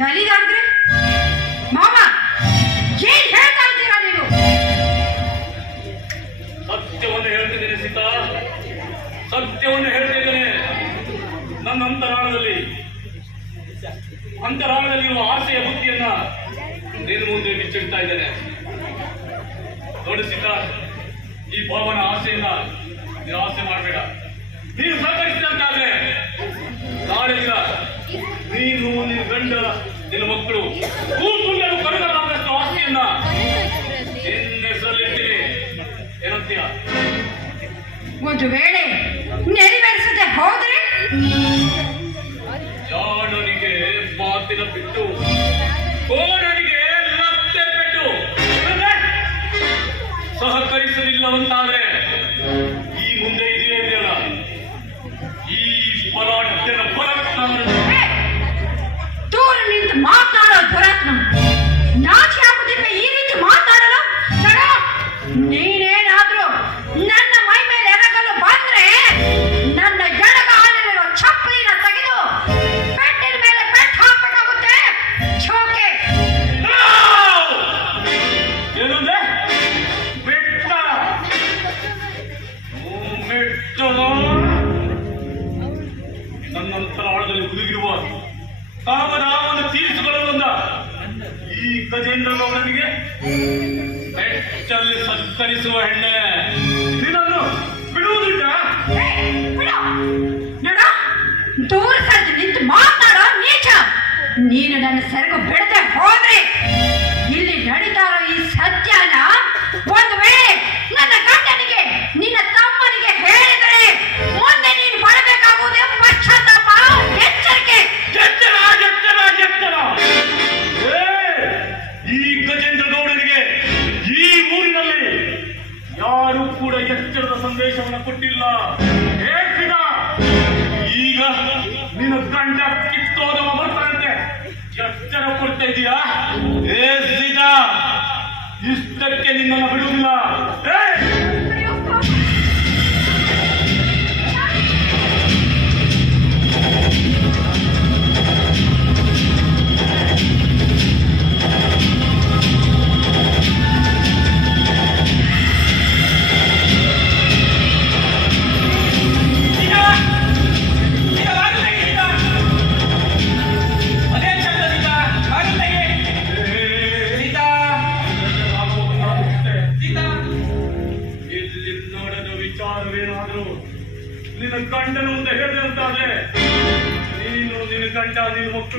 ನಲಿದಾದ್ರೆ ಮಾಮ ಏನ್ ಹೇಳ್ತಾ ಇದ್ದೀರಾ ನೀವು? ಸತ್ಯವನ್ನು ಹೇಳ್ತಿದ್ದೇನೆ ಸೀತಾ, ಸತ್ಯವನ್ನು ಹೇಳ್ತಿದ್ದೇನೆ. ನನ್ನ ಅಂತರಾಳದಲ್ಲಿರುವ ಆಸೆಯ ಬುದ್ಧಿಯನ್ನ ನೀನು ಮುಂದೆ ಬಿಚ್ಚಿಡ್ತಾ ಇದ್ದೇನೆ. ನೋಡಿ ಸೀತಾ, ಈ ಭಾವನ ಆಸೆಯನ್ನ ನಿರಾಸೆ ಮಾಡಬೇಡ. ನೀನು ಸಹಕರಿಸಿದಂತಾದ್ರೆ ನಾಳೆ ದಿನ ನೀನು, ನಿನ್ನ ಗಂಡ, ನಿನ್ನ ಮಕ್ಕಳು ಕೂತ್ಕೊಂಡು ಕನಕರಾಮನಷ್ಟು ಆಸ್ತಿಯನ್ನ ನಿನ್ನ ಹೆಸರಲ್ಲಿರ್ತೀನಿ. ಏನಂತೀಯ? ಒಂದು ವೇಳೆ ನೆರವೇರಿಸದೆ ಹೋದ್ರೆ ಜಾಣನಿಗೆ ಮಾತಿನ ಬಿಟ್ಟು, ಕೋಣನಿಗೆ ಮತ್ತೆ ಪೆಟ್ಟು. ಸಹಕರಿಸಲಿಲ್ಲವಂತಾದ್ರೆ ಈ ಮುಂದೆ ಇದೆಯೇ ಇದೆಯಲ್ಲ, ಈ ಬಲಾಢ್ಯನ ದೂರ ನಿಂತು ಮಾತನಾಡೋ ದುರಾತ್ಮ, ನಾಚಿ ಆಗುತ್ತಿರುವ ಈ ರೀತಿ ಮಾತನಾಡಲು ನೀನೇನಾದ್ರೂ ನನ್ನ ಮೈ ಮೇಲೆ ಎರಗಲು ಬಂದ್ರೆ ನನ್ನ ಎಡಗ ಹಾಲಿರುವ ಚಪ್ಪಲಿನ ತೆಗೆದು ಪೆಟ್ಟಿನ ಮೇಲೆ ಪೆಟ್ಟು ಹಾಕಬೇಕಾಗುತ್ತೆ. ಚೋಕೆ ಏನಂದ್ರೆ ಬೆಟ್ಟ ನನ್ನಂತರ ಆಳದಲ್ಲಿ ಹುದುಗಿರುವ ಕಾಮದ ಒಂದು ತೀರಿಸಿಕೊಳ್ಳುವಂತ ಈ ಗಜೇಂದ್ರ ಗೌಡನಿಗೆ ಬೆಚ್ಚಲ್ಲಿ ಸತ್ಕರಿಸುವ ಹೆಣ್ಣೆ ನಿನ್ನನ್ನು ಬಿಡುವುದಿಲ್ಲ. ನೋಡ, ದೂರ ಸರಿದು ನಿಂತು ಮಾತನಾಡೋ ನೀಚ. ನೀನು ನನ್ನ ಸೆರಗು ಬಿಡದೆ ಹೋದ್ರೆ ಇಲ್ಲಿ ನಡೀತಾ ಇರೋ ಈ ಸತ್ಯನ ಒಂದು ವೇಳೆ ನನ್ನ ಗಂಡನಿಗೆ, ನಿನ್ನ ತಮ್ಮನಿಗೆ ಹೇಳಿದರೆ ಮುಂದೆ ನೀನು ಪಡಬೇಕಾಗುವುದೇ ಪಶ್ಚಾತ್ತಾಪ. ಎಚ್ಚರಿಕೆ! ಎಚ್ಚರ! ಈ ಗಜೇಂದ್ರ ಗೌಡನಿಗೆ ಈ ಊರಿನಲ್ಲಿ ಯಾರು ಕೂಡ ಎಚ್ಚರದ ಸಂದೇಶವನ್ನು ಕೊಟ್ಟಿಲ್ಲ. ಹೇಳ್ತೀನ, ಈಗ ನಿನ್ನ ಗಂಡ ಕಿತ್ತೋದವ ಬರ್ತಾನಂತೆ, ಎಚ್ಚರ ಕೊಡ್ತಾ ಇದೀಯಾ? ಸೀತಾ, ಇಷ್ಟಕ್ಕೆ ನಿನ್ನನ್ನು ಬಿಡುವುದಿಲ್ಲ. ವಿಚಾರವೇನಾದರೂ ನಿನ್ನ ಗಂಡನ ಮುಂದೆ ಹೇಳಿದಂತಾದ್ರೆ ನೀನು, ನಿನ್ನ ಗಂಡ, ನಿನ್ನ ಮಕ್ಕಳು